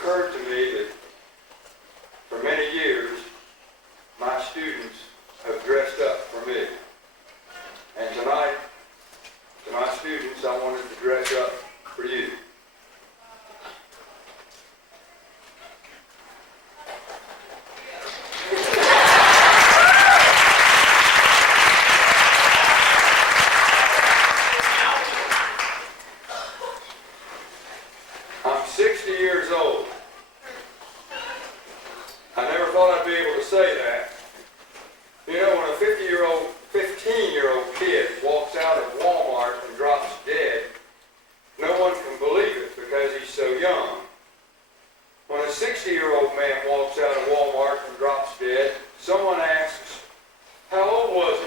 occurred to me that for many years, my students have dressed up for me. And tonight, to my students, I wanted to dress up for you. I'm 60 years old. I never thought I'd be able to say that. You know, when a 15-year-old kid walks out of Walmart and drops dead, no one can believe it because he's so young. When a 60-year-old man walks out of Walmart and drops dead, someone asks, how old was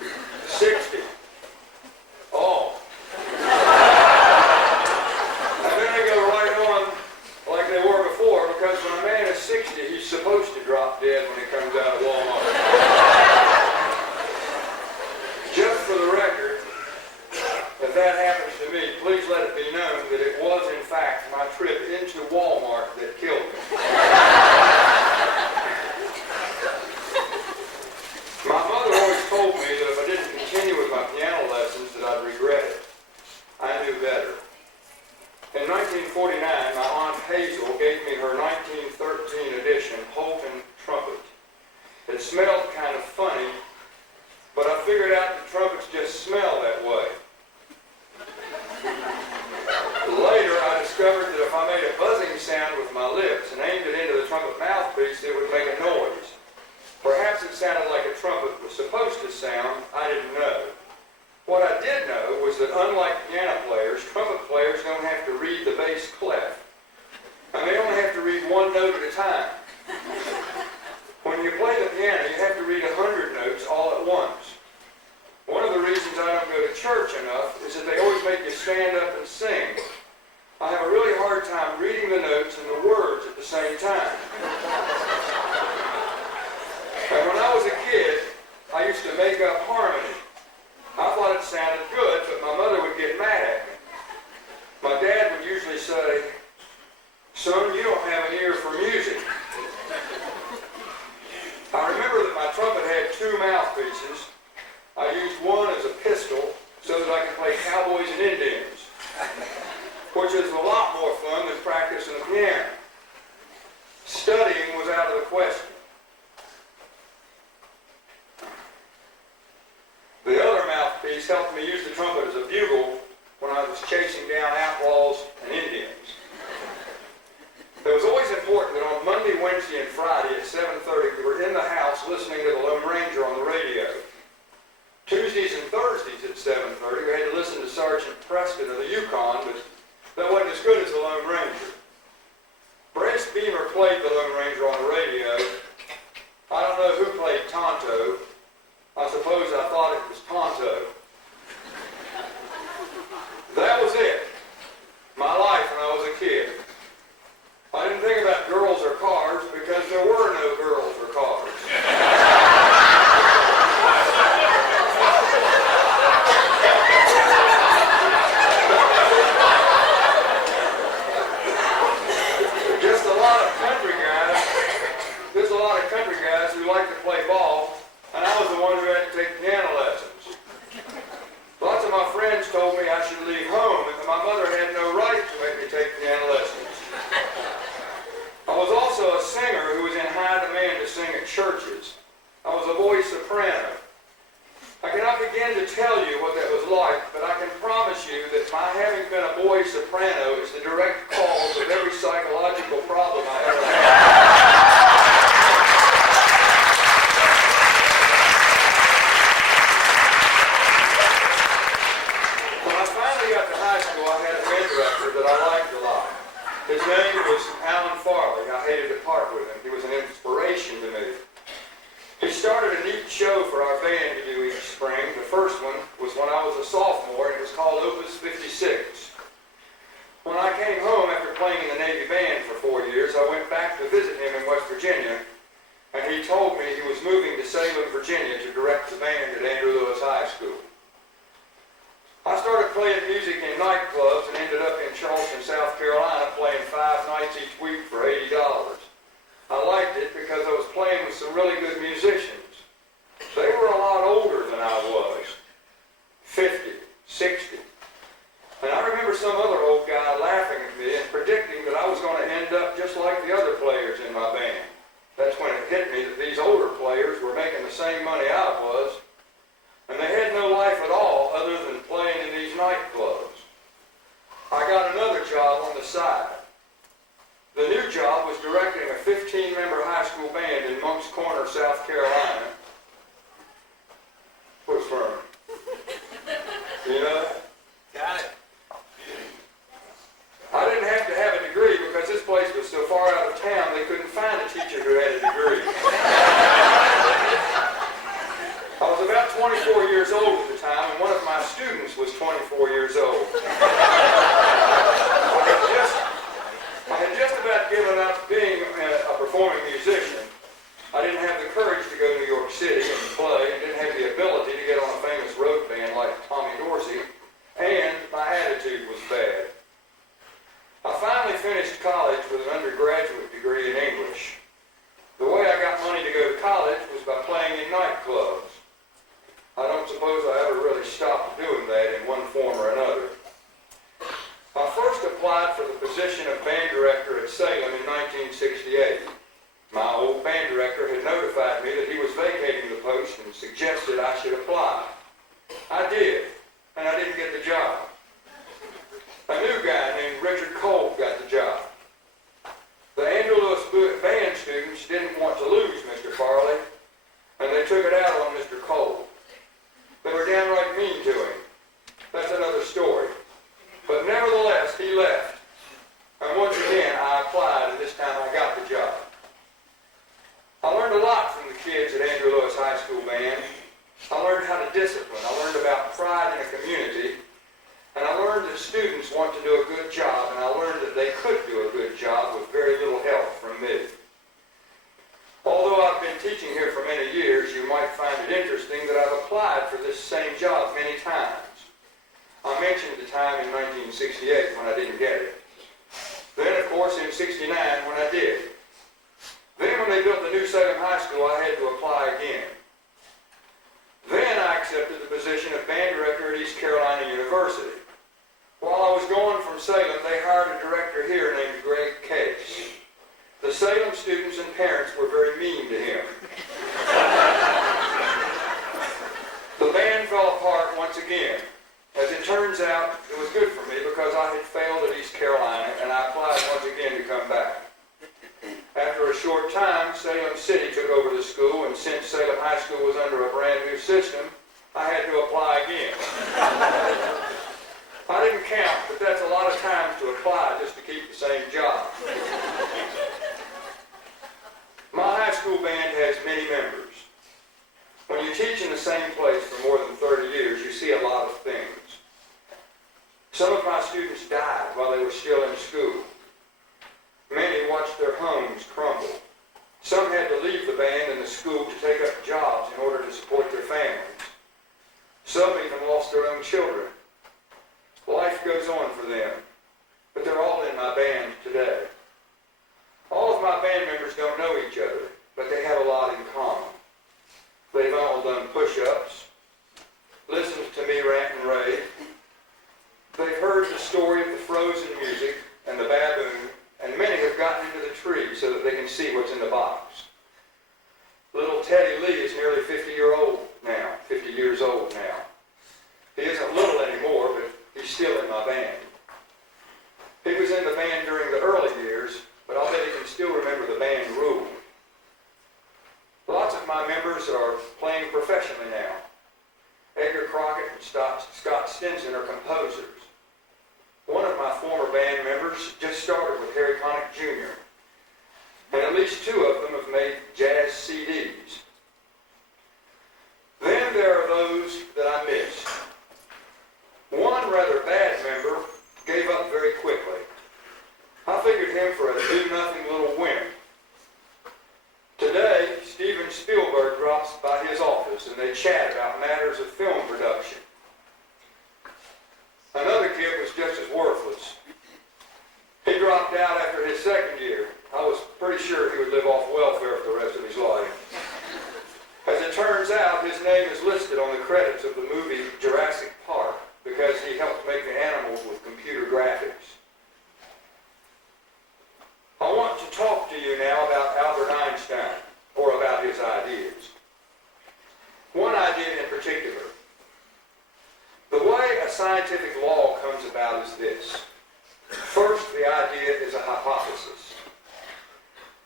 he? 60. Oh. And then they go right on like they were before, because when a man is 60, he's supposed to drop dead when he comes out of Walmart. Just for the record, if that happens to me, please let it be known that it was, in fact, my trip into Walmart that killed me. My mother always told me that if I didn't continue with my piano lessons that I'd regret it. I knew better. In 1949, my Aunt Hazel gave me her 1913 edition Holton trumpet. It smelled kind of funny, but I figured out that trumpets just smell that way. Later, I discovered that if I made a buzzing sound with my lips and aimed it into the trumpet mouthpiece, it would make a noise. Perhaps it sounded like a trumpet was supposed to sound. I didn't know. What I did know was that unlike piano players, trumpet players don't have to read the bass clef. And they only have to read one note at a time. When you play the piano, you have to read 100 notes all at once. One of the reasons I don't go to church enough is that they always make you stand up and sing. I have a really hard time reading the notes and the words at the same time. And when I was a kid, I used to make up harmony. I thought it sounded good, but my mother would get mad at me. My dad would usually say, son, you don't have an ear for music. I remember that my trumpet had two mouthpieces. I used one as a pistol so that I could play cowboys and Indians, which is a lot more fun than practicing the piano. Studying was out of the question. The other mouthpiece helped me use the trumpet as a bugle when I was chasing down outlaws and Indians. It was always important that on Monday, Wednesday, and Friday at 7:30 we were in the house listening to the Lone Ranger on the radio. Tuesdays and Thursdays at 7:30 we had to listen to Sergeant Preston of the Yukon, but that wasn't as good as the Lone Ranger. Brace Beamer played the Lone Ranger on the radio. I don't know who played Tonto. I suppose I thought it was Tonto. That was it. My life when I was a kid. I didn't think about girls or cars because there were no girls or cars. Just a lot of country guys. There's a lot of country guys who like to play ball, and I was the one who had to take piano lessons. Lots of my friends told me I should leave home and that my mother had no right to make me take piano lessons. I was also a singer who was in high demand to sing at churches. I was a voice soprano. I cannot begin to tell you what that was like, but I can promise you that my having been a boy soprano is the direct cause of every psychological problem I ever had. When I finally got to high school, I had a band director that I liked a lot. His name was Alan Farley. I hated to part with him. He was an inspiration to me. He started a neat show for our band to do each spring. The first one was when I was a sophomore, and it was called Opus 56. When I came home after playing in the Navy band for 4 years, I went back to visit him in West Virginia, and he told me he was moving to Salem, Virginia to direct the band at Andrew Lewis High School. I started playing music in nightclubs and ended up in Charleston, South Carolina, playing 5 nights each week for $80. I liked it because I was playing with some really good musicians. They were a lot older than I was, 50, 60. And I remember some other old guy laughing at me and predicting that I was going to end up just like the other players in my band. That's when it hit me that these older players were making the same money I was, and they had no life at all other than playing in these nightclubs. I got another job on the side. The new job was directing a 15-member high school band in Moncks Corner, South Carolina. What's firm? You know? Got it. I didn't have to have a degree because this place was so far out of town they couldn't find a teacher who had a degree. I was about 24 years old at the time, and one of my students was 24 years old. I had just about given up being a performing musician. I didn't have the courage to go to New York City and play, and didn't have the ability to get on a famous road band like Tommy Dorsey, and my attitude was bad. I finally finished college with an undergraduate degree in English. The way I got money to go to college was by playing in nightclubs. I don't suppose I ever really stopped doing that in one form or another. I first applied for the position of band director at Salem in 1968. My old band director had notified me that he was vacating the post and suggested I should apply. I did, and I didn't get the job. A new guy named Richard Cole got the job. The Andrew Lewis band students didn't want to lose Mr. Farley, and they took it out on Mr. Cole. They were downright mean to him. That's another story. But nevertheless, he left. And once again, I applied, and this time I got the job. I learned a lot from the kids at Andrew Lewis High School Band. I learned how to discipline. I learned about pride in a community. And I learned that students want to do a good job, and I learned that they could do a good job with very little help from me. Although I've been teaching here for many years, you might find it interesting that I've applied for this same job many times. I mentioned the time in 1968 when I didn't get it. Then, of course, in 69 when I did. Then when they built the new Salem High School, I had to apply again. Then I accepted the position of band director at East Carolina University. While I was going from Salem, they hired a director here named Greg Case. The Salem students and parents were very mean to him. The band fell apart once again. As it turns out, it was good for me because I had failed at East Carolina, and I applied once again to come back. After a short time, Salem City took over the school, and since Salem High School was under a brand new system, I had to apply again. I didn't count, but that's a lot of times to apply just to keep the same job. My high school band has many members. When you teach in the same place for more than 30 years, you see a lot of things. Some of my students died while they were still in school. Many watched their homes crumble. Some had to leave the band and the school to take up jobs in order to support their families. Some even lost their own children. Life goes on for them, but they're all in my band today. All of my band members don't know each other, but they have a lot in common. They've all done push-ups, listened to me rant and rave. They've heard the story of the frozen music and the baboon, and many have gotten into the tree so that they can see what's in the box. Little Teddy Lee is nearly 50 years old now. He isn't little anymore, but he's still in my band. He was in the band during the early years, but I'll bet he can still remember the band rule. Lots of my members are playing professionally now. Edgar Crockett and Scott Stinson are composers. One of my former band members just started with Harry Connick Jr., and at least two of them have made jazz CDs. Then there are those that I missed. One rather bad member gave up very quickly. I figured him for a do-nothing little wimp. Today, Steven Spielberg drops by his office and they chat about matters of film production. Another kid was just as worthless. He dropped out after his second year. I was pretty sure he would live off welfare for the rest of his life. As it turns out, his name is listed on the credits of the movie Jurassic Park because he helped make the animals with computer graphics. I want to talk to you now about Albert Einstein, or about his ideas. One idea in particular. The way a scientific law comes about is this. First, the idea is a hypothesis.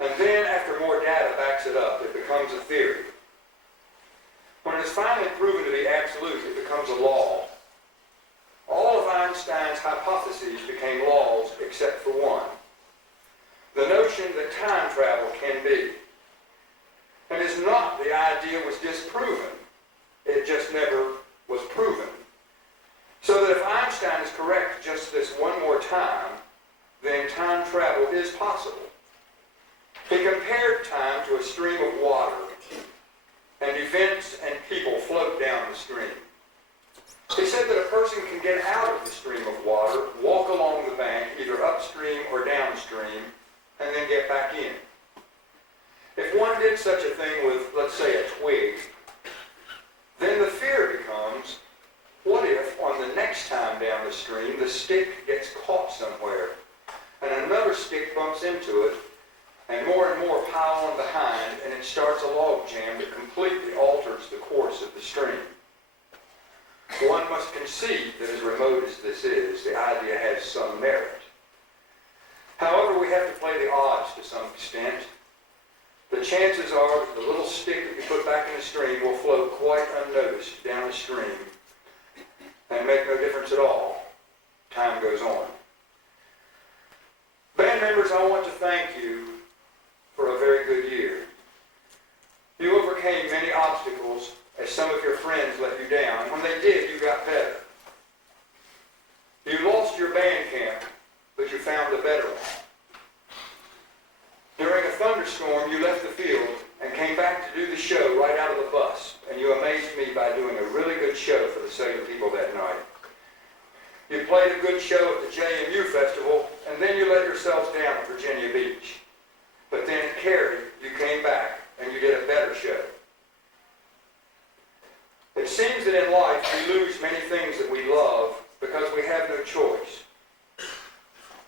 And then, after more data backs it up, it becomes a theory. When it is finally proven to be absolute, it becomes a law. All of Einstein's hypotheses became laws except for one. The notion that time travel can be. And it's not the idea was disproven. It just never was proven. So that if Einstein is correct just this one more time, then time travel is possible. He compared time to a stream of water, and events and people float down the stream. He said that a person can get out of the stream of water, walk along the bank, either upstream or downstream, and then get back in. If one did such a thing with, let's say, a twig, then the fear becomes, what if on the next time down the stream, the stick gets caught somewhere, and another stick bumps into it, and more pile on behind, and it starts a log jam that completely alters the course of the stream. One must concede that as remote as this is, the idea has some merit. However, we have to play the odds to some extent. The chances are that the little stick that you put back in the stream will float quite unnoticed down the stream and make no difference at all. Time goes on. Band members, I want to thank you for a very good year. You overcame many obstacles as some of your friends let you down. When they did, you got better. You lost your band camp, but you found a better one. During a thunderstorm, you left the field and came back to do the show right out of the bus, and you amazed me by doing a really good show for the Salem people that night. You played a good show at the JMU Festival, and then you let yourselves down at Virginia Beach. But then at Cary, you came back, and you did a better show. It seems that in life we lose many things that we love because we have no choice.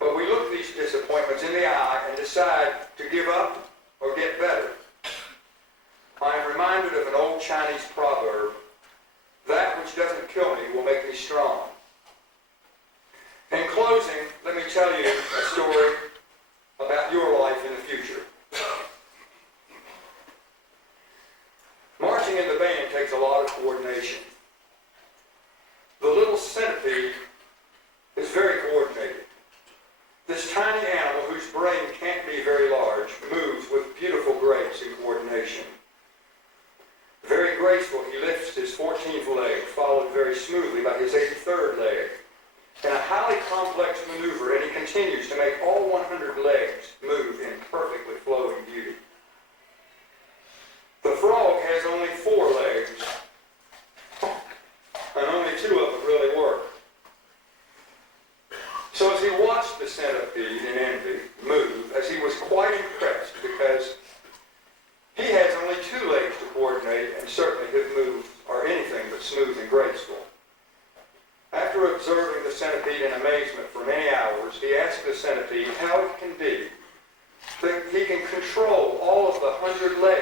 But we look these disappointments in the eye and decide to give up or get better. I am reminded of an old Chinese proverb, that which doesn't kill me will make me strong. In closing, let me tell you a story about your life in the future. Marching in the band takes a lot of coordination. The little centipede is very coordinated. This tiny animal, whose brain can't be very large, moves with beautiful grace and coordination. Very graceful, he lifts his 14th leg, followed very smoothly by his 83rd leg. In a highly complex maneuver, and he continues to make all 100 legs move in perfectly flowing beauty. The frog has only 4 legs, and only 2 of them really work. So as he watched the centipede in envy move, as he was quite impressed because he has only 2 legs to coordinate, and certainly his moves are anything but smooth and graceful. After observing the centipede in amazement for many hours, he asked the centipede how it can be that he can control all of the 100 legs